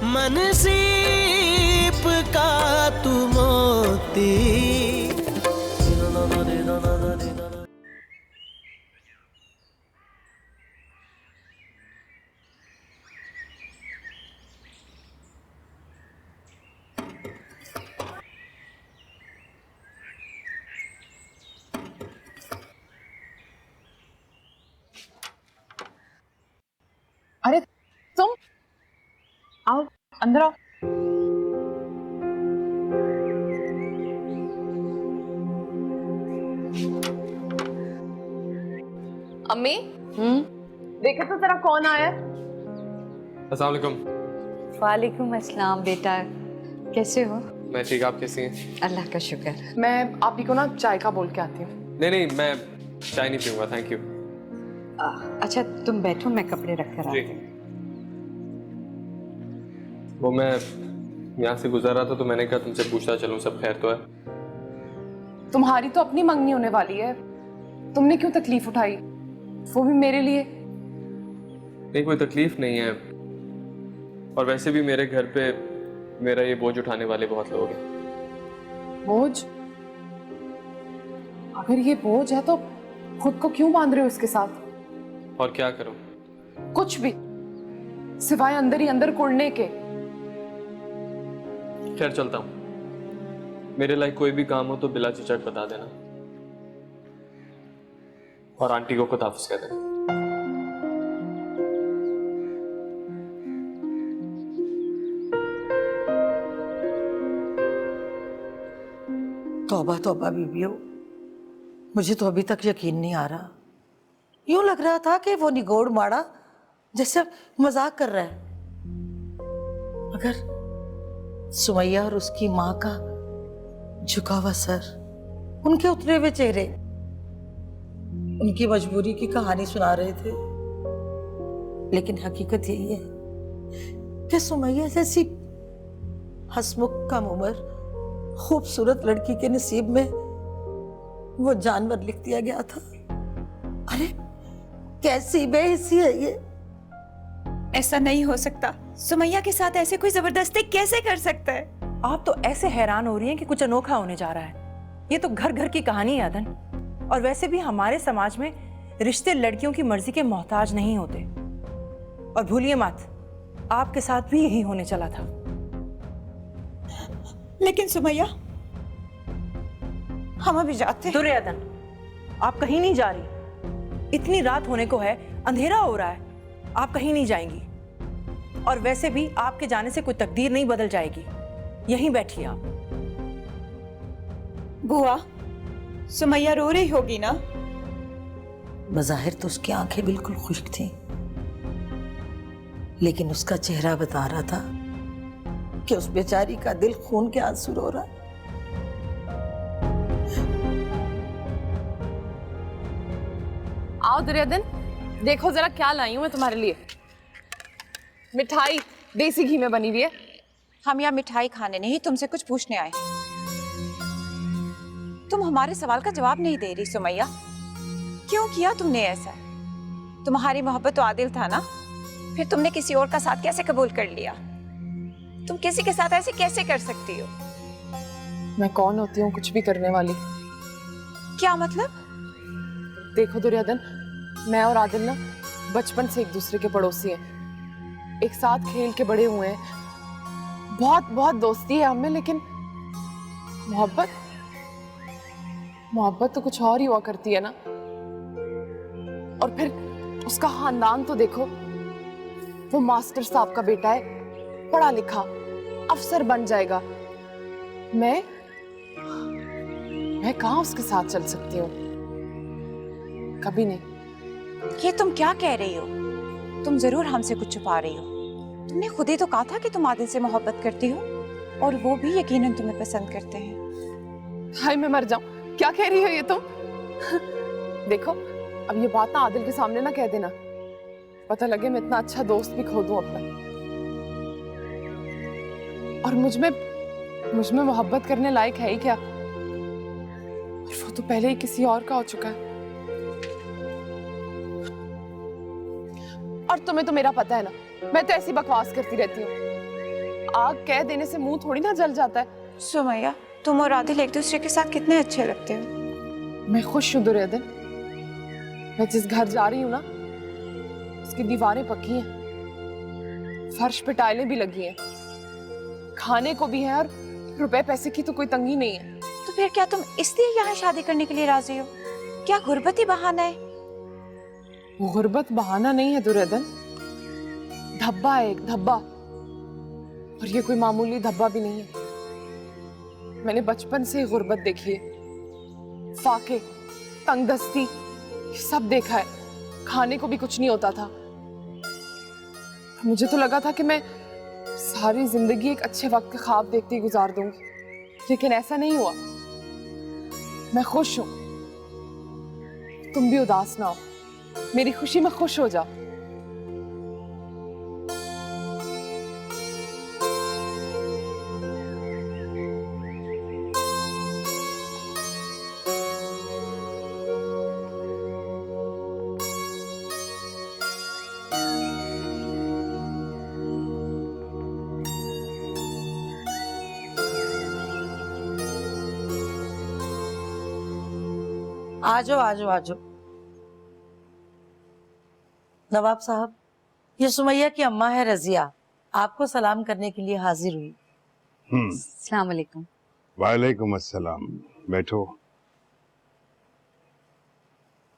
मन सीप का तू मोती। अरे तुम आओ, अंदर आओ। अम्मी, देखे तो जरा कौन आया। अस्सलाम वालेकुम। वालेकुम अस्सलाम बेटा, कैसे हो? मैं ठीक, आप कैसी हैं? अल्लाह का शुक्र। मैं आप ही को ना चाय का बोल के आती हूँ। नहीं, मैं चाय नहीं पीऊंगा, थैंक यू। अच्छा तुम बैठो, मैं कपड़े रख कर आती हूँ। वो मैं यहाँ से गुजर रहा था तो मैंने कहा तुमसे पूछता चलूं सब खैर तो है। तुम्हारी तो अपनी मंगनी होने वाली है, तुमने क्यों तकलीफ उठाई, वो भी मेरे लिए। नहीं कोई तकलीफ नहीं है, और वैसे भी मेरे घर पे मेरा ये बोझ उठाने वाले बहुत लोग हैं। बोझ? अगर ये बोझ है तो खुद को क्यों बांध रहे हो इसके साथ? और क्या करूं? कुछ भी, सिवाय अंदर ही अंदर कुड़ने के। खैर चलता हूं, मेरे लायक कोई भी काम हो तो बिला झिझक बता देना, और आंटी को खुद हाफिज कह देना। तौबा तौबा बीबियो, मुझे तो अभी तक यकीन नहीं आ रहा। यूं लग रहा था कि वो निगोड़ माड़ा जैसे मजाक कर रहा है, मगर सुमैया और उसकी माँ का झुका हुआ सर, उनके उतरे हुए चेहरे उनकी मजबूरी की कहानी सुना रहे थे। लेकिन हकीकत यही है कि सुमैया जैसी हंसमुख कम उम्र खूबसूरत लड़की के नसीब में वो जानवर लिख दिया गया था। अरे कैसी बेहिस्सी है ये। ऐसा नहीं हो सकता, सुमैया के साथ ऐसे कोई जबरदस्ती कैसे कर सकता है? आप तो ऐसे हैरान हो रही हैं कि कुछ अनोखा होने जा रहा है। ये तो घर घर की कहानी है अदन, और वैसे भी हमारे समाज में रिश्ते लड़कियों की मर्जी के मोहताज नहीं होते। और भूलिए मत, आपके साथ भी यही होने चला था। लेकिन सुमैया, हम अभी जाते हैं। दुरे अदन, आप कहीं नहीं जा रही। इतनी रात होने को है, अंधेरा हो रहा है, आप कहीं नहीं जाएंगी। और वैसे भी आपके जाने से कोई तकदीर नहीं बदल जाएगी। यहीं बैठिए आप। बुआ, सुमैया रो रही होगी ना? बज़ाहिर तो उसकी आंखें बिल्कुल खुश्क थीं, लेकिन उसका चेहरा बता रहा था कि उस बेचारी का दिल खून के आंसू रो रहा है। आओ दुर्योधन, देखो जरा क्या लाई हूं मैं तुम्हारे लिए। मिठाई देसी घी में बनी हुई है। हम यहाँ मिठाई खाने नहीं, तुमसे कुछ पूछने आए। तुम हमारे सवाल का जवाब नहीं दे रही सुमैया, क्यों किया तुमने ऐसा? तुम्हारी मोहब्बत तो आदिल था ना, फिर तुमने किसी और का साथ कैसे कबूल कर लिया? तुम किसी के साथ ऐसे कैसे कर सकती हो? मैं कौन होती हूँ कुछ भी करने वाली? क्या मतलब? देखो दुर्योधन, मैं और आदिल ना बचपन से एक दूसरे के पड़ोसी हैं, एक साथ खेल के बड़े हुए हैं, बहुत बहुत दोस्ती है हमें। लेकिन मोहब्बत मोहब्बत तो कुछ और ही हुआ करती है ना। और फिर उसका खानदान तो देखो, वो मास्टर साहब का बेटा है, पढ़ा लिखा अफसर बन जाएगा। मैं कहाँ उसके साथ चल सकती हूँ? कभी नहीं। ये तुम क्या कह रही हो? तुम जरूर हमसे कुछ छुपा रही हो। तुमने खुद ही तो कहा था कि तुम आदिल से मोहब्बत करती हो, और वो भी यकीनन तुम्हें पसंद करते हैं। हाय मैं मर जाऊं, क्या कह रही हो ये तुम? देखो अब ये बात ना आदिल के सामने ना कह देना, पता लगे मैं इतना अच्छा दोस्त भी खो दूं अपना। और मुझ में मोहब्बत करने लायक है ही क्या? और वो तो पहले ही किसी और का हो चुका है। और तुम्हें तो मेरा पता है ना, मैं तो ऐसी बकवास करती रहती हूँ। आग कह देने से मुंह थोड़ी ना जल जाता है। सुमैया, तुम और आदिल एक दूसरे के साथ कितने अच्छे लगते हो। मैं खुश हूँ दुर्योधन। मैं जिस घर जा रही हूँ ना, उसकी दीवारें पक्की हैं, फर्श पे टाइलें भी लगी हैं, खाने को भी है और रुपए पैसे की तो कोई तंगी नहीं है। तो फिर क्या तुम इसलिए यहाँ शादी करने के लिए राजी हो? क्या गुर्बत ही बहाना है? वो गुर्बत बहाना नहीं है दुर्योधन, धब्बा है, एक धब्बा। और ये कोई मामूली धब्बा भी नहीं है। मैंने बचपन से ही गुर्बत देखी है, फाके, तंगदस्ती, ये सब देखा है। खाने को भी कुछ नहीं होता था। मुझे तो लगा था कि मैं सारी जिंदगी एक अच्छे वक्त का ख्वाब देखते ही गुजार दूंगी, लेकिन ऐसा नहीं हुआ। मैं खुश हूं, तुम भी उदास ना हो, मेरी खुशी में खुश हो जाओ। आजो आजो आजो। नवाब साहब, ये सुमैया की अम्मा है रजिया, आपको सलाम करने के लिए हाजिर हुई। अस्सलाम वालेकुम। वालेकुम अस्सलाम। बैठो।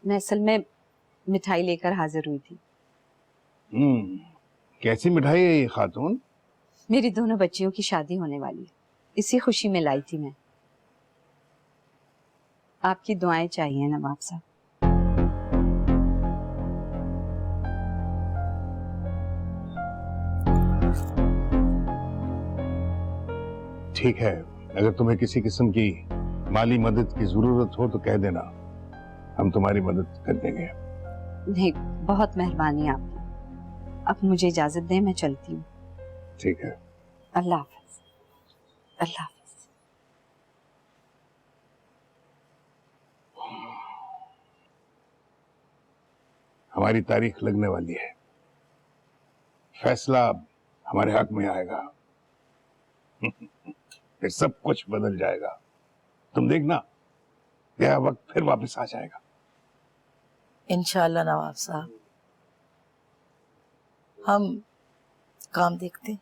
मैं असल में मिठाई लेकर हाजिर हुई थी। कैसी मिठाई है ये खातून? मेरी दोनों बच्चियों की शादी होने वाली है, इसी खुशी में लाई थी मैं। आपकी दुआएं चाहिए नवाब साहब। ठीक है, अगर तुम्हें किसी किस्म की माली मदद की जरूरत हो तो कह देना, हम तुम्हारी मदद कर देंगे। नहीं, बहुत मेहरबानी आपकी। अब मुझे इजाजत दें, मैं चलती हूँ। ठीक है। अल्लाह हाफ़िज़। अल्लाह हाफ़िज़। हमारी तारीख लगने वाली है, फैसला हमारे हक में आएगा। फिर सब कुछ बदल जाएगा। तुम देखना, यह वक्त फिर वापस आ जाएगा। इंशाअल्लाह नवाब साहब, हम काम देखते हैं।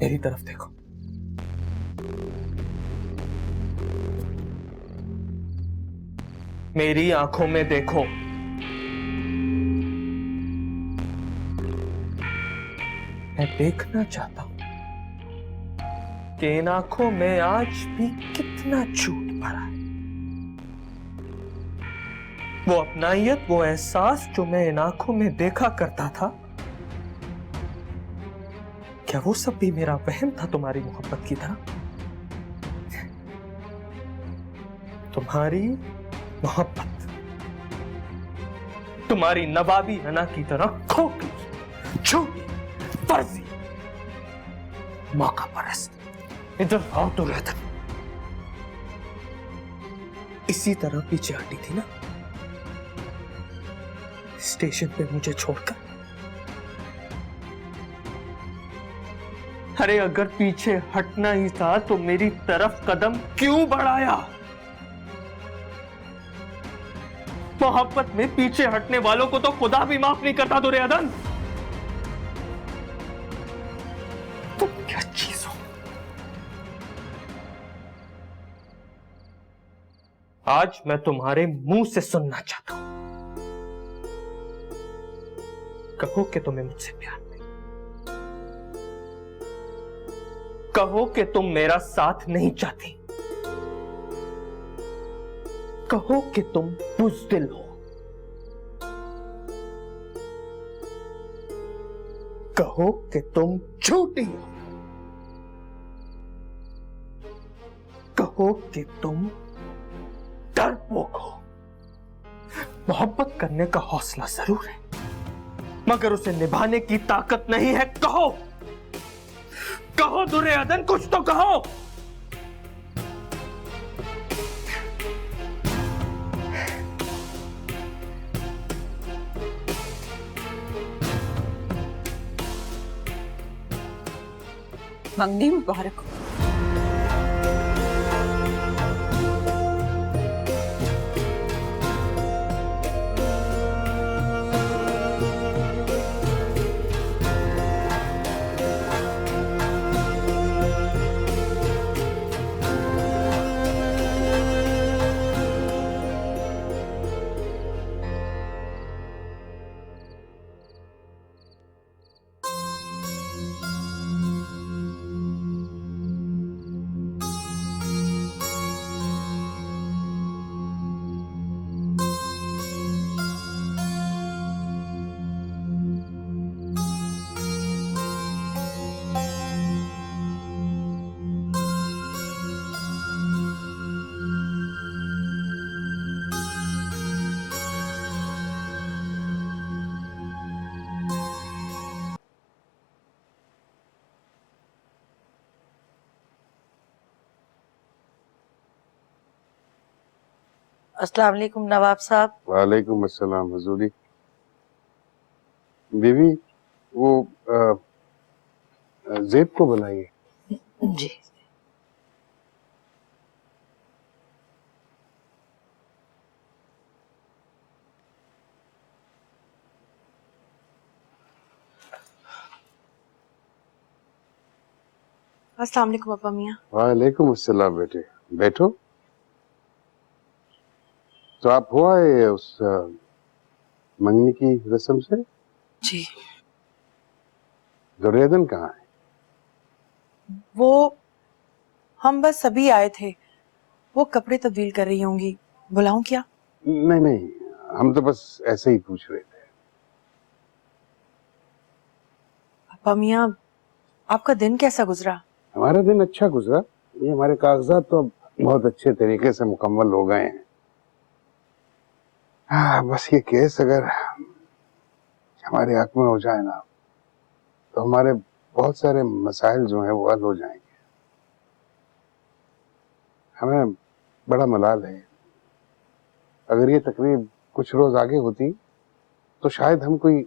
मेरी तरफ देखो। मेरी आंखों में देखो। मैं देखना चाहता हूं कि इन आंखों में आज भी कितना झूठ भरा है। वो अपनायत, वो एहसास जो मैं इन आंखों में देखा करता था, क्या वो सब भी मेरा वहम था तुम्हारी मोहब्बत की तरह? तुम्हारी मोहब्बत तुम्हारी नवाबी हना की तरह खोखली, झूठी, फर्जी, मौका परस्त। इधर आओ तो रहता। इसी तरह पीछे हटी थी ना स्टेशन पे मुझे छोड़कर? अरे अगर पीछे हटना ही था तो मेरी तरफ कदम क्यों बढ़ाया? मोहब्बत में पीछे हटने वालों को तो खुदा भी माफ नहीं करता दुर्योधन। तुम क्या चीज हो? आज मैं तुम्हारे मुंह से सुनना चाहता हूं। कहो कि तुम्हें मुझसे प्यार नहीं, कहो कि तुम मेरा साथ नहीं चाहती, कहो कि तुम बुज़दिल हो, कहो कि तुम झूठी हो, कहो कि तुम डरपोक हो। मोहब्बत करने का हौसला जरूर है, मगर उसे निभाने की ताकत नहीं है। कहो कहो दुर्योधन, कुछ तो कहो। मंगनी मुबारक हो। अस्सलाम वालेकुम नवाब साहब। वालेकुम अस्सलाम हजूरी। बीवी, वो ज़ेब को बुलाइए। जी। अस्सलाम वालेकुम अब्बा मियाँ। वालेकुम अस्सलाम बेटे, बैठो। तो आप हो आए उस मंगनी की रस्म से? जी। दुर्योधन कहाँ है? वो हम बस सभी आए थे, वो कपड़े तब्दील कर रही होंगी। बुलाऊं क्या? नहीं नहीं, हम तो बस ऐसे ही पूछ रहे थे। अब्बा मियाँ, आपका दिन कैसा गुजरा? हमारा दिन अच्छा गुजरा। ये हमारे कागजात तो अब बहुत अच्छे तरीके से मुकम्मल हो गए हैं। हाँ, बस ये केस अगर हमारे हक में हो जाए ना, तो हमारे बहुत सारे मसाइल जो हैं वो हल हो जाएंगे। हमें बड़ा मलाल है। अगर ये तकरीब कुछ रोज आगे होती तो शायद हम कोई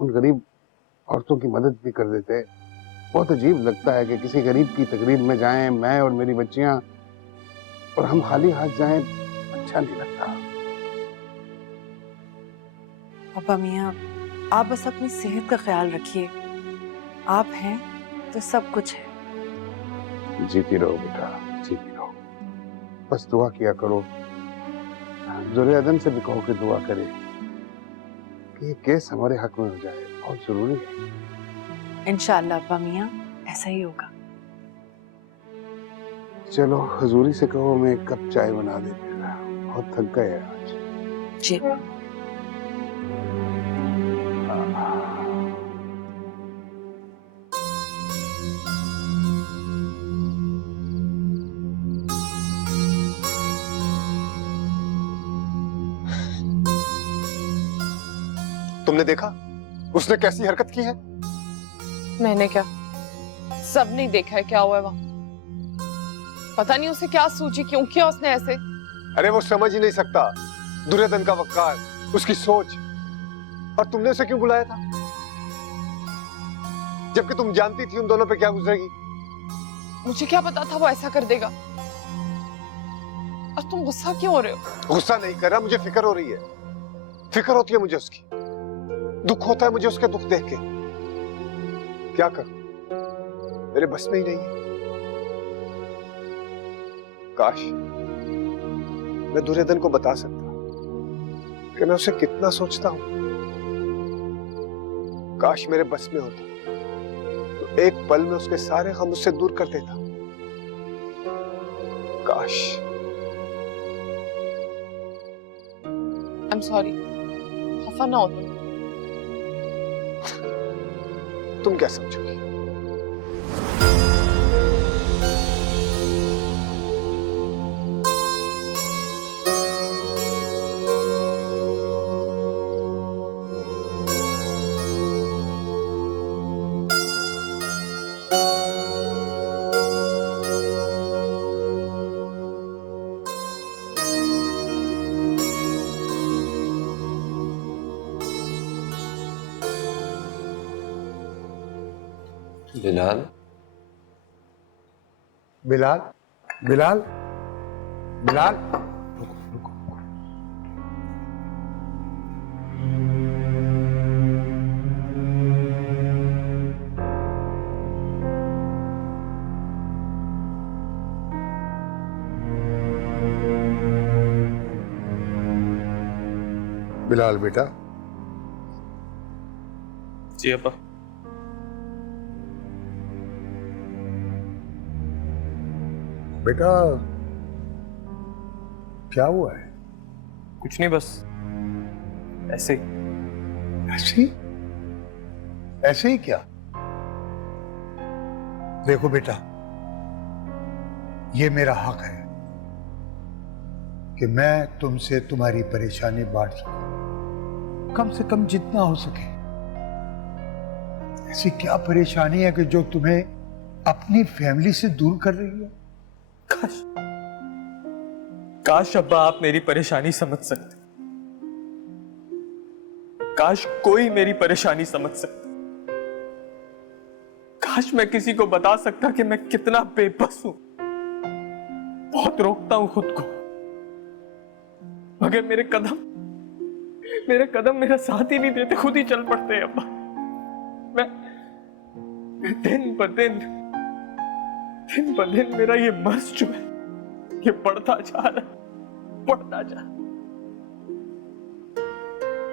उन गरीब औरतों की मदद भी कर देते। बहुत अजीब लगता है कि किसी गरीब की तकरीब में जाएं, मैं और मेरी बच्चियां, और हम खाली हाथ जाएं। अच्छा नहीं लगता। अब्बा मियाँ, आप बस अपनी सेहत का ख्याल रखिए। आप हैं तो सब कुछ है। जीती रहो बेटा, जीती रहो। बस दुआ किया करो। जुर्रियादन से भी कहो कि दुआ करे कि ये केस हमारे हक में हो जाए। बहुत जरूरी है। इंशाअल्लाह अब्बा मियाँ, ऐसा ही होगा। चलो हजूरी से कहो मैं एक कप चाय बना दे। बहुत थक गए आज। जी। तुमने देखा उसने कैसी हरकत की है? मैंने क्या, सबने देखा है क्या हुआ है वहां। पता नहीं उसे क्या सूझी, क्यों किया उसने ऐसे। अरे वो समझ ही नहीं सकता। दुर्योधन का वक़्कार, उसकी सोच। और तुमने उसे क्यों बुलाया था, जबकि तुम जानती थी उन दोनों पे क्या गुजरेगी? मुझे क्या पता था वो ऐसा कर देगा। और तुम गुस्सा क्यों हो रहे हो? गुस्सा नहीं कर रहा, मुझे फिक्र हो रही है। फिक्र होती है मुझे उसकी, दुख होता है मुझे उसके दुख देख के। क्या करूं, मेरे बस में ही नहीं है। काश मैं दुर्योधन को बता सकता कि मैं उसे कितना सोचता हूं। काश मेरे बस में होता तो एक पल में उसके सारे गम उससे दूर कर देता। काश। आई एम सॉरी, खफा ना हो तुम क्या समझोगी? बिलाल, बिलाल, बिलाल, बिलाल। बिलाल बेटा। जी अब्बा। बेटा क्या हुआ है? कुछ नहीं, बस ऐसे ही। ऐसे ही? ऐसे ही क्या? देखो बेटा, ये मेरा हक है कि मैं तुमसे तुम्हारी परेशानी बांट सकूं, कम से कम जितना हो सके। ऐसी क्या परेशानी है कि जो तुम्हें अपनी फैमिली से दूर कर रही है? काश, काश अब्बा आप मेरी परेशानी समझ सकते। काश कोई मेरी परेशानी समझ सकता। काश मैं किसी को बता सकता कि मैं कितना बेबस हूं। बहुत रोकता हूं खुद को, मगर मेरे कदम मेरा साथ ही नहीं देते, खुद ही चल पड़ते हैं अब्बा। मैं दिन ब दिन मेरा ये मर्ज जो है ये बढ़ता जा रहा है, बढ़ता जा रहा,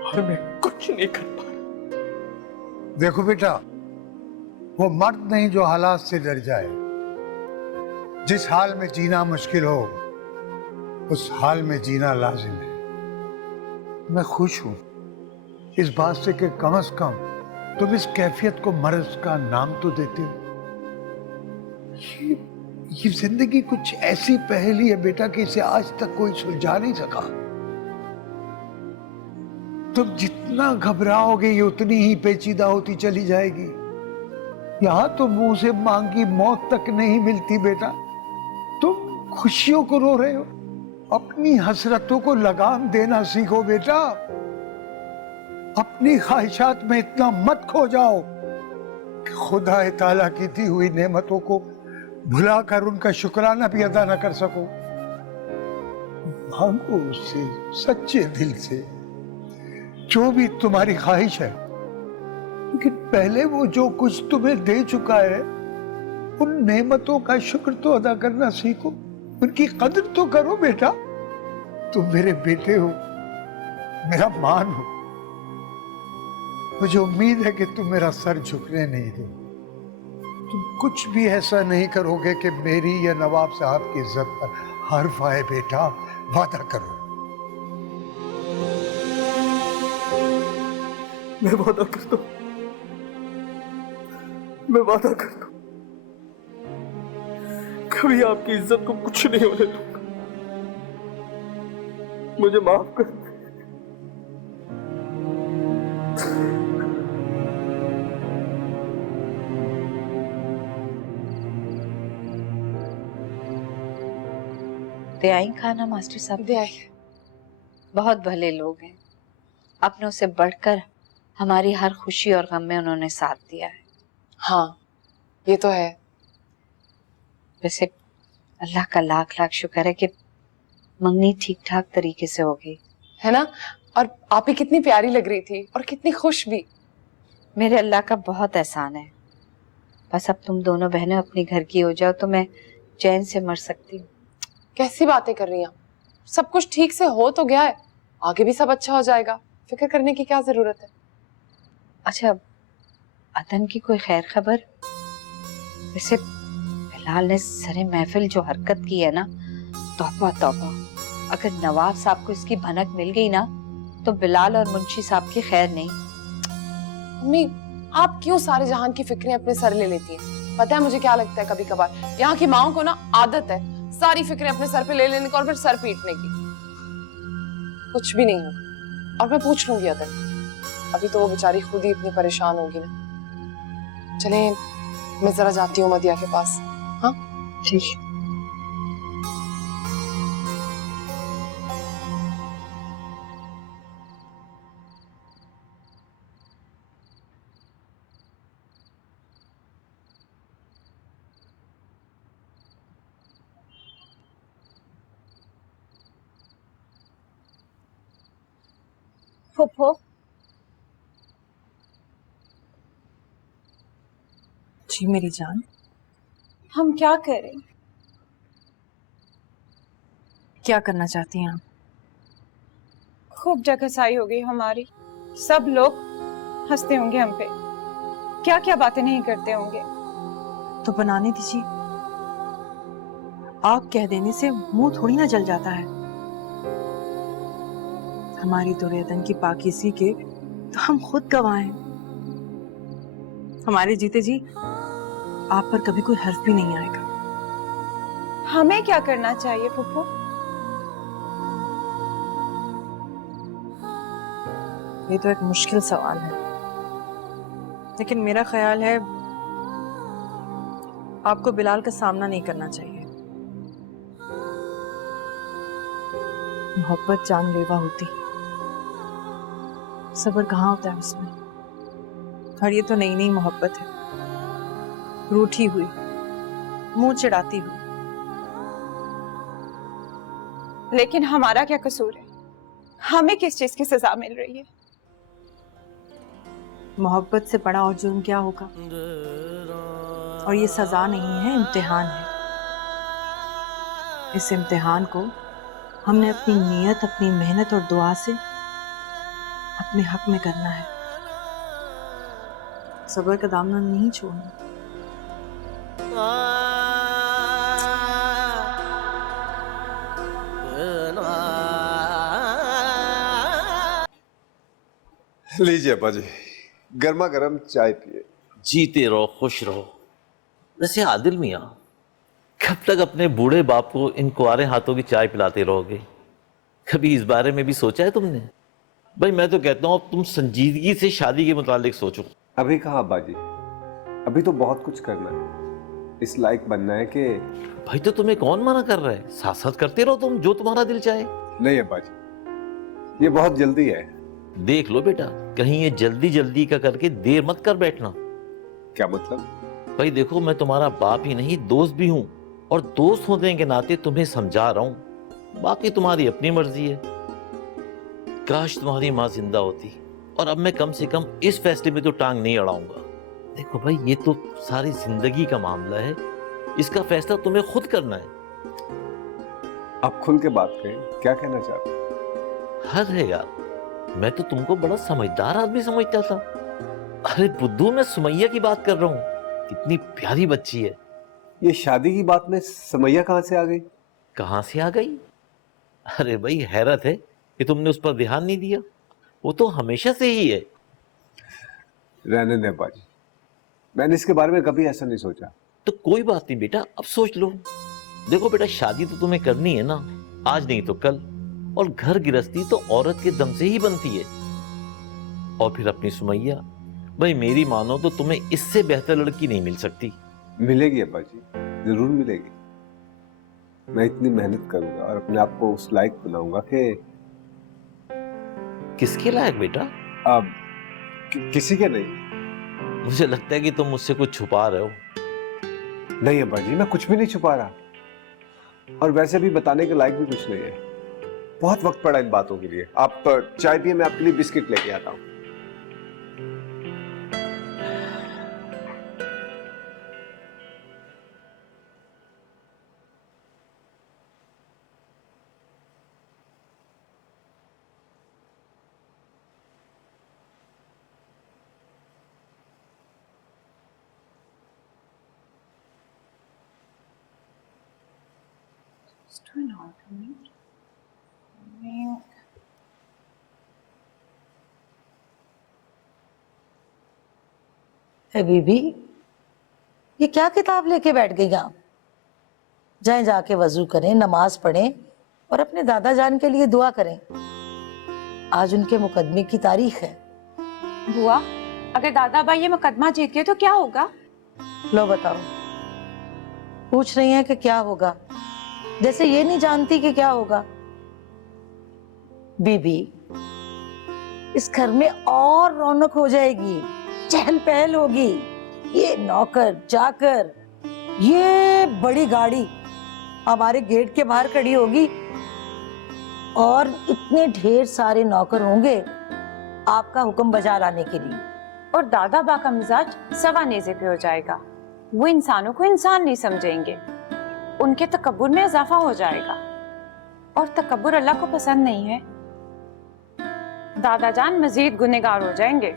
और मैं कुछ नहीं कर पा रहा। देखो बेटा, वो मर्द नहीं जो हालात से डर जाए। जिस हाल में जीना मुश्किल हो उस हाल में जीना लाजिम है। मैं खुश हूं इस बात से कि कम से कम तुम इस कैफियत को मर्ज का नाम तो देते हो। ये जिंदगी कुछ ऐसी पहेली है बेटा कि इसे आज तक कोई सुलझा नहीं सका। तुम जितना घबराओगे ये उतनी ही पेचीदा होती चली जाएगी। यहां तो मुंह से मांगी मौत तक नहीं मिलती बेटा। तुम खुशियों को रो रहे हो। अपनी हसरतों को लगाम देना सीखो बेटा। अपनी ख्वाहिशात में इतना मत खो जाओ कि खुदा ताला की दी हुई नेमतों को भुलाकर उनका शुक्राना भी अदा न कर सको। मांगो उससे सच्चे दिल से जो भी तुम्हारी ख्वाहिश है, लेकिन पहले वो जो कुछ तुम्हें दे चुका है उन नेमतों का शुक्र तो अदा करना सीखो, उनकी कदर तो करो बेटा। तुम मेरे बेटे हो, मेरा मान हो, मुझे उम्मीद है कि तुम मेरा सर झुकने नहीं दो। तुम कुछ भी ऐसा नहीं करोगे कि मेरी या नवाब साहब की इज्जत पर हर्फ आए बेटा, वादा करो। मैं वादा करता हूं, मैं वादा करता हूं, कभी आपकी इज्जत को कुछ नहीं होने दूंगा। मुझे माफ कर दो। दे आई खाना मास्टर साहब? दे आई। बहुत भले लोग हैं, अपनों से बढ़कर हमारी हर खुशी और गम में उन्होंने साथ दिया है। हाँ, ये तो है। वैसे अल्लाह का लाख लाख शुक्र है कि मंगनी ठीक ठाक तरीके से हो गई है ना। और आप ही कितनी प्यारी लग रही थी और कितनी खुश भी। मेरे अल्लाह का बहुत एहसान है। बस अब तुम दोनों बहनें अपनी घर की हो जाओ तो मैं चैन से मर सकती हूँ। कैसी बातें कर रही हैं? सब कुछ ठीक से हो तो गया है, आगे भी सब अच्छा हो जाएगा, फिक्र करने की क्या जरूरत है। अच्छा, अदन की कोई खैर खबर? वैसे बिलाल ने सरे महफिल जो हरकत की है ना, तौबा तौबा। अगर नवाब साहब को इसकी भनक मिल गई ना तो बिलाल और मुंशी साहब की खैर नहीं। मम्मी, आप क्यों सारे जहान की फिक्रें अपने सर ले लेती हैं? पता है मुझे क्या लगता है, कभी कभार यहाँ की माओं को ना आदत है सारी फिक्रें अपने सर पे ले लेने का और फिर सर पीटने की। कुछ भी नहीं होगा और मैं पूछ लूंगी अदन। अभी तो वो बेचारी खुद ही इतनी परेशान होगी ना। चले, मैं जरा जाती हूँ मदिया के पास। हाँ ठीक। फुफो, जी मेरी जान। हम क्या करें? क्या करना चाहती हैं आप? खूब जगहसाई हो गई हमारी। सब लोग हंसते होंगे हम पे, क्या क्या बातें नहीं करते होंगे। तो बनाने दीजिए। आग कह देने से मुंह थोड़ी ना जल जाता है। हमारी दुर्योधन की पाकीज़गी के तो हम खुद गवाह हैं। हमारे जीते जी आप पर कभी कोई हर्फ भी नहीं आएगा। हमें क्या करना चाहिए फुफो? ये तो एक मुश्किल सवाल है, लेकिन मेरा ख्याल है आपको बिलाल का सामना नहीं करना चाहिए। मोहब्बत जानलेवा होती, सब्र कहाँ होता है उसमें। और ये तो नई नई मोहब्बत है, रूठी हुई, मुंह चिढ़ाती हुई। लेकिन हमारा क्या कसूर है? हमें किस चीज की सजा मिल रही है? मोहब्बत से बड़ा और जुर्म क्या होगा। और ये सजा नहीं है, इम्तिहान है। इस इम्तिहान को हमने अपनी नीयत, अपनी मेहनत और दुआ से अपने हक में करना है। सब्र का दामन नहीं छोड़ना। लीजिए अब्बा जी, गर्मा गर्म चाय पिए। जीते रहो, खुश रहो। वैसे आदिल मियाँ, कब तक अपने बूढ़े बाप को इन कुंवारे हाथों की चाय पिलाते रहोगे? कभी इस बारे में भी सोचा है तुमने? भाई मैं तो कहता हूँ तुम संजीदगी से शादी के मुतालिक सोचो। अभी कहाँ अब्बा जी, अभी तो बहुत कुछ करना है। इस लायक बनना है कि भाई तो तुम्हें कौन मना कर रहा है? साथ साथ करते रहो तुम, जो तुम्हारा दिल चाहे। नहीं अब्बा जी, ये बहुत जल्दी है। देख लो बेटा, कहीं ये जल्दी जल्दी का करके देर मत कर बैठना। क्या मतलब? भाई देखो, मैं तुम्हारा बाप ही नहीं दोस्त भी हूँ, और दोस्त होने के नाते तुम्हें समझा रहा हूँ, बाकी तुम्हारी अपनी मर्जी है। काश तुम्हारी माँ जिंदा होती, और अब मैं कम से कम इस फैसले में तो टांग नहीं अड़ाऊंगा। देखो भाई, ये तो सारी जिंदगी का मामला है, इसका फैसला तुम्हें खुद करना है। आप खुल के बात करें, क्या कहना चाहते हैं? हद है यार, मैं तो तुमको बड़ा समझदार आदमी समझता था। अरे बुद्धू, मैं सुमैया की बात कर रहा हूँ, कितनी प्यारी बच्ची है। ये शादी की बात में समैया कहाँ से आ गई? कहाँ से आ गई? अरे भाई, हैरत है कि तुमने उस पर ध्यान नहीं दिया, वो तो हमेशा से ही है। रहने दे बाजी, मैंने इसके बारे में कभी ऐसा नहीं सोचा। तो कोई बात नहीं बेटा, अब सोच लो। देखो बेटा, शादी तो तुम्हें करनी है ना, आज नहीं तो कल, और घर गृहस्थी तो औरत के दम से ही बनती है। और फिर अपनी सुमैया, भाई मेरी मानो तो तुम्हें इससे बेहतर लड़की नहीं मिल सकती। मिलेगी अब्बा जी, जरूर मिलेगी। मैं इतनी मेहनत करूंगा और अपने आप को उस लायक बनाऊंगा कि किसके लायक बेटा? अब किसी के नहीं। मुझे लगता है कि तुम मुझसे कुछ छुपा रहे हो। नहीं अब्बा जी, मैं कुछ भी नहीं छुपा रहा, और वैसे भी बताने के लायक भी कुछ नहीं है। बहुत वक्त पड़ा इन बातों के लिए। आप चाय पिए, मैं आपके लिए बिस्किट लेके आता हूँ। है बीबी, ये क्या किताब लेके बैठ गई आप? जाएं जाके वजू करें, नमाज पढ़ें और अपने दादा जान के लिए दुआ करें। आज उनके मुकदमे की तारीख है। बुआ, अगर दादा भाई ये मुकदमा जीत गए तो क्या होगा? लो बताओ, पूछ रही हैं कि क्या होगा, जैसे ये नहीं जानती कि क्या होगा। बीबी, इस घर में और रौनक हो जाएगी, चहल पहल होगी। ये नौकर जाकर, ये बड़ी गाड़ी हमारे गेट के बाहर खड़ी होगी, और इतने ढेर सारे नौकर होंगे आपका हुक्म बजा लाने के लिए। और दादा बा का मिजाज सवा नेज़े पे हो जाएगा। वो इंसानों को इंसान नहीं समझेंगे, उनके तकब्बुर में इजाफा हो जाएगा, और तकब्बुर अल्लाह को पसंद नहीं है। दादा जान मजीद गुनहगार हो जाएंगे।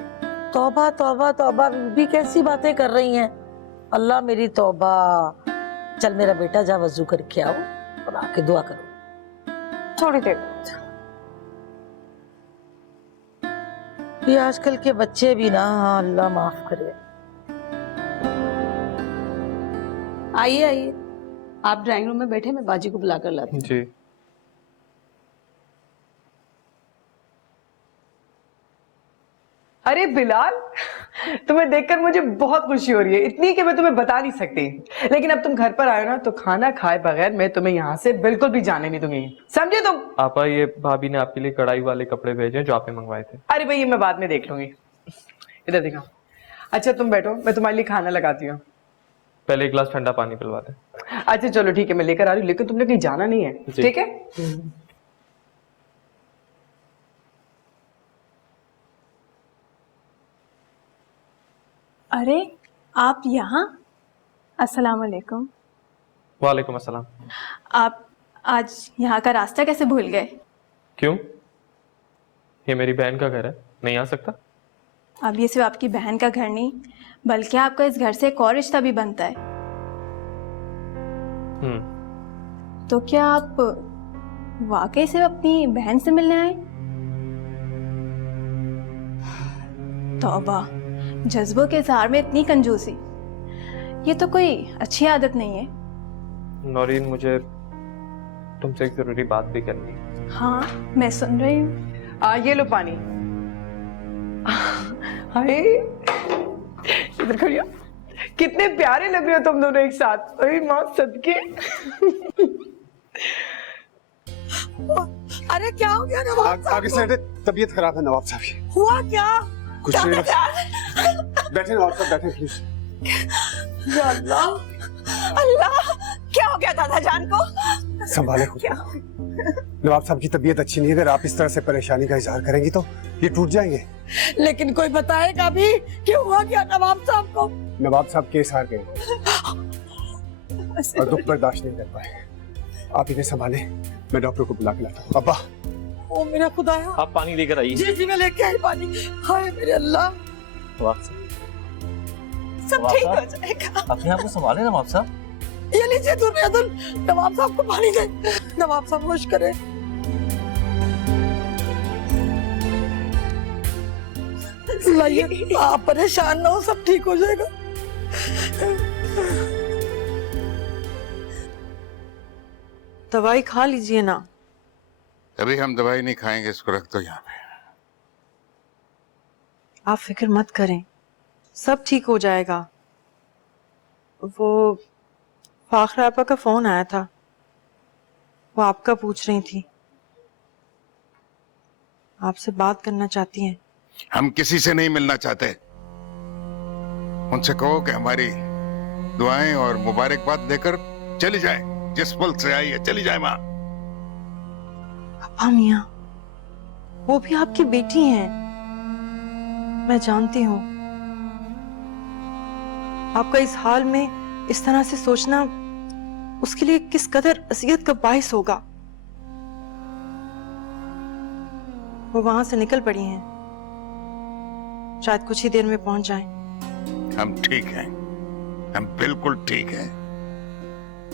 तौबा तौबा तौबा, बीबी कैसी बातें कर रही हैं? अल्लाह मेरी तौबा। चल मेरा बेटा, जा वजू करके आओ और आके दुआ करो। थोड़ी देर। ये आजकल के बच्चे भी ना, अल्लाह माफ करे। आइए आइए, आप ड्राइंग रूम में बैठे, मैं बाजी को बुला कर लाती हूँ। जी। अरे बिलाल, तुम्हें देखकर मुझे बहुत खुशी हो रही है, इतनी कि मैं तुम्हें बता नहीं सकती। लेकिन अब तुम घर पर आए ना, तो खाना खाए बगैर मैं तुम्हें यहाँ से बिल्कुल भी जाने नहीं दूंगी, समझे तुम? आपा, ये भाभी ने आपके लिए कढ़ाई वाले कपड़े भेजे जो आपने मंगवाए थे। अरे भाई, ये मैं बाद में देख लूंगी। इधर देखो। अच्छा तुम बैठो, मैं तुम्हारे लिए खाना लगाती हूँ। पहले एक गिलास ठंडा पानी पिलवा दे। अच्छा चलो ठीक है, मैं लेकर आ रही हूँ, लेकिन तुमने कहीं जाना नहीं है, ठीक है? अरे आप यहाँ? अस्सलाम वालेकुम। वालेकुम अस्सलाम। आप आज यहाँ का रास्ता कैसे भूल गए? क्यों? ये मेरी बहन का घर है, नहीं आ सकता? अब ये सिर्फ आपकी बहन का घर नहीं, बल्कि आपका इस घर से एक और रिश्ता भी बनता है। तो क्या आप वाकई सिर्फ अपनी बहन से मिलने आए? तौबा, जज्बों के इजहार में इतनी कंजूसी, ये तो कोई अच्छी आदत नहीं है। नौरीन, मुझे तुमसे एक जरूरी बात भी करनी है। हाँ, मैं सुन रही हूँ। ये लो पानी। हाय, इधर खड़िया। कितने प्यारे लग रहे हो तुम दोनों एक साथ। अरे माँ सदके। अरे क्या हो गया नवाब साहब आगे से हटे, तबीयत खराब है नवाब साहब की। हुआ क्या? कुछ नहीं बैठे नवाब साहब, बैठे प्लीज। या अल्लाह, अल्लाह, क्या हो गया दादा जान को? संभाले खुद को। नवाब साहब की तबीयत अच्छी नहीं है, अगर आप इस तरह से परेशानी का इजहार करेंगी तो ये टूट जाएंगे। लेकिन कोई बताएगा भी कि हुआ क्या नवाब साहब को? नवाब साहब केस हार गए और दुख बर्दाश्त नहीं कर पाए। आप इन्हें संभालें, मैं डॉक्टर को बुला के लाता हूँ। अब्बा, ओ मेरा खुदाया, आप पानी लेकर आइए। जी जी मैं लेके आई पानी। हाय मेरे अल्लाह, सब ठीक हो जाएगा। अपने आप को संभाले नवाब साहब। ये लीजिए दुनियादुल, नवाब साहब को पानी दे। नवाब साहब होश करे। लाइए, आप परेशान ना हो, सब ठीक हो जाएगा। दवाई खा लीजिए ना। अभी हम दवाई नहीं खाएंगे, इसको रख दो यहाँ पे। आप फिक्र मत करें, सब ठीक हो जाएगा। वो फाखरा आपा का फोन आया था, वो आपका पूछ रही थी, आपसे बात करना चाहती हैं। हम किसी से नहीं मिलना चाहते। उनसे कहो कि हमारी दुआएं और मुबारकबाद देकर चली जाए। जिस मुल्क से आई है चली जाए माँ। अपा मियाँ, वो भी आपकी बेटी हैं, मैं जानती हूँ। आपका इस हाल में इस तरह से सोचना उसके लिए किस कदर असियत का बाइस होगा। वो वहां से निकल पड़ी हैं, शायद कुछ ही देर में पहुंच जाएं। हम ठीक हैं, हम बिल्कुल ठीक हैं।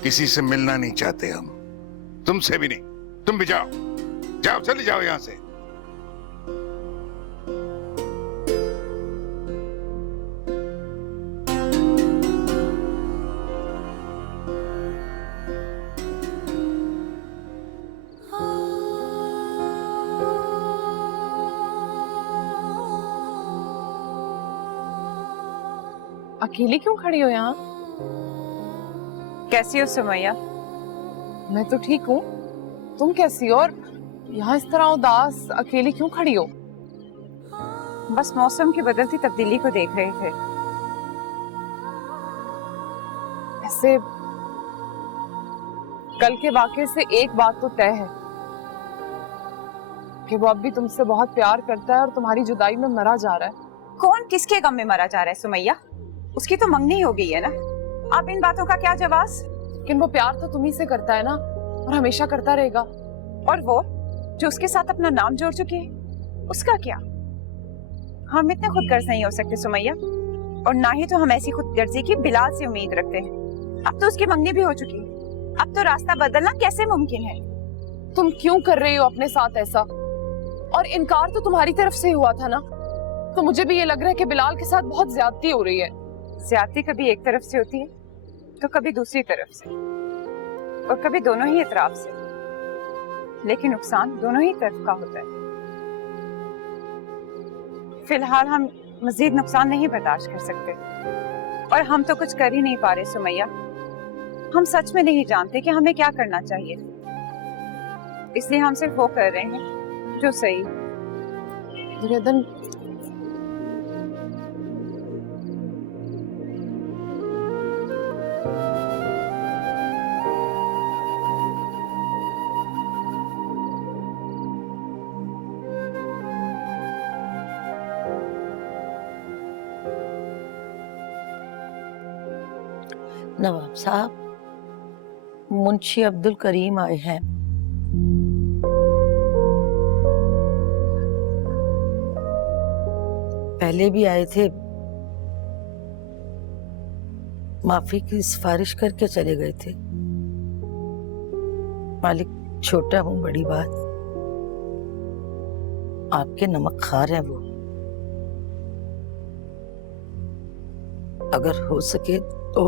किसी से मिलना नहीं चाहते हम, तुमसे भी नहीं। तुम भी जाओ, जाओ, चले जाओ यहां से। अकेली क्यों खड़ी हो यहाँ? कैसी हो सुमैया? मैं तो ठीक हूँ, तुम कैसी हो? और यहाँ इस तरह उदास अकेली क्यों खड़ी हो? बस मौसम की बदलती तब्दीली को देख रहे थे। ऐसे कल के वाकये से एक बात तो तय है कि वो अब भी तुमसे बहुत प्यार करता है और तुम्हारी जुदाई में मरा जा रहा है। कौन किसके गम में मरा जा रहा है सुमैया? उसकी तो मंगनी हो गई है ना। अब इन बातों का क्या जवाब? लेकिन वो प्यार तो तुम्ही से करता है ना, और हमेशा करता रहेगा। और वो जो उसके साथ अपना नाम जोड़ चुकी है, उसका क्या? हम इतने खुदगर्ज नहीं हो सकते सुमैया, और ना ही तो हम ऐसी खुदगर्जी की बिलाल से उम्मीद रखते हैं। अब तो उसकी मंगनी भी हो चुकी है, अब तो रास्ता बदलना कैसे मुमकिन है? तुम क्यों कर रही हो अपने साथ ऐसा? और इनकार तो तुम्हारी तरफ से हुआ था ना, तो मुझे भी ये लग रहा है कि बिलाल के साथ बहुत ज्यादती हो रही है। ज्यादती कभी एक तरफ से होती है तो कभी दूसरी तरफ से, और कभी दोनों ही इतराफ से, लेकिन नुकसान दोनों ही तरफ का होता है। फिलहाल हम मजीद नुकसान नहीं बर्दाश्त कर सकते, और हम तो कुछ कर ही नहीं पा रहे सुमैया। हम सच में नहीं जानते कि हमें क्या करना चाहिए, इसलिए हम सिर्फ वो कर रहे हैं जो सही। दुर्योधन, नवाब साहब, मुंशी अब्दुल करीम आए हैं। पहले भी आए थे, माफी की सिफारिश करके चले गए थे। मालिक, छोटा हूं, बड़ी बात, आपके नमक खार हैं वो। अगर हो सके तो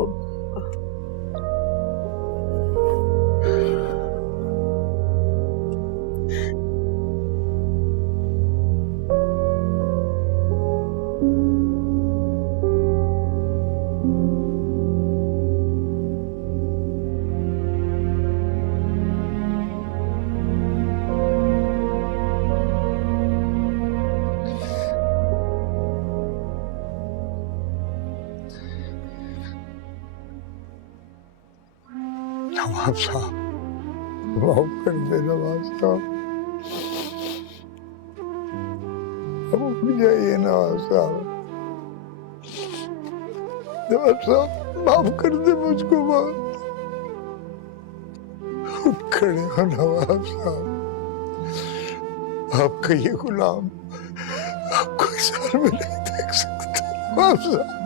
नवाब साहब, माफ कर दे नवाब साहब, अब उठ जाइए नवाब साहब। नवाब साहब माफ कर दे मुझको, बहुत उठ खड़े हो नवाब साहब। आपका ये गुलाम आपको इस हाल में नहीं देख सकता नवाब साहब।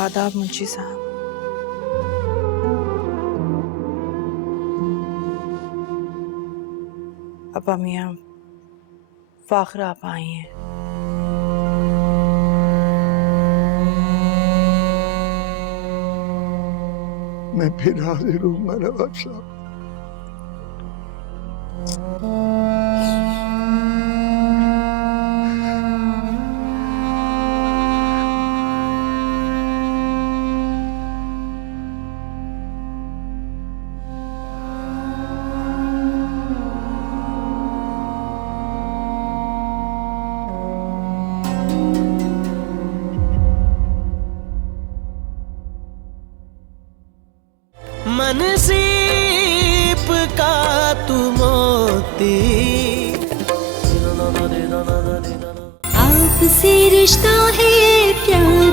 आदाब मुंशी साहब। अपा मियाँ फाखरा आप आई हैं। मैं फिर हाजिर हूँ नवाब साहब। मन सीप का तू मोती, आपसे रिश्ता है प्यार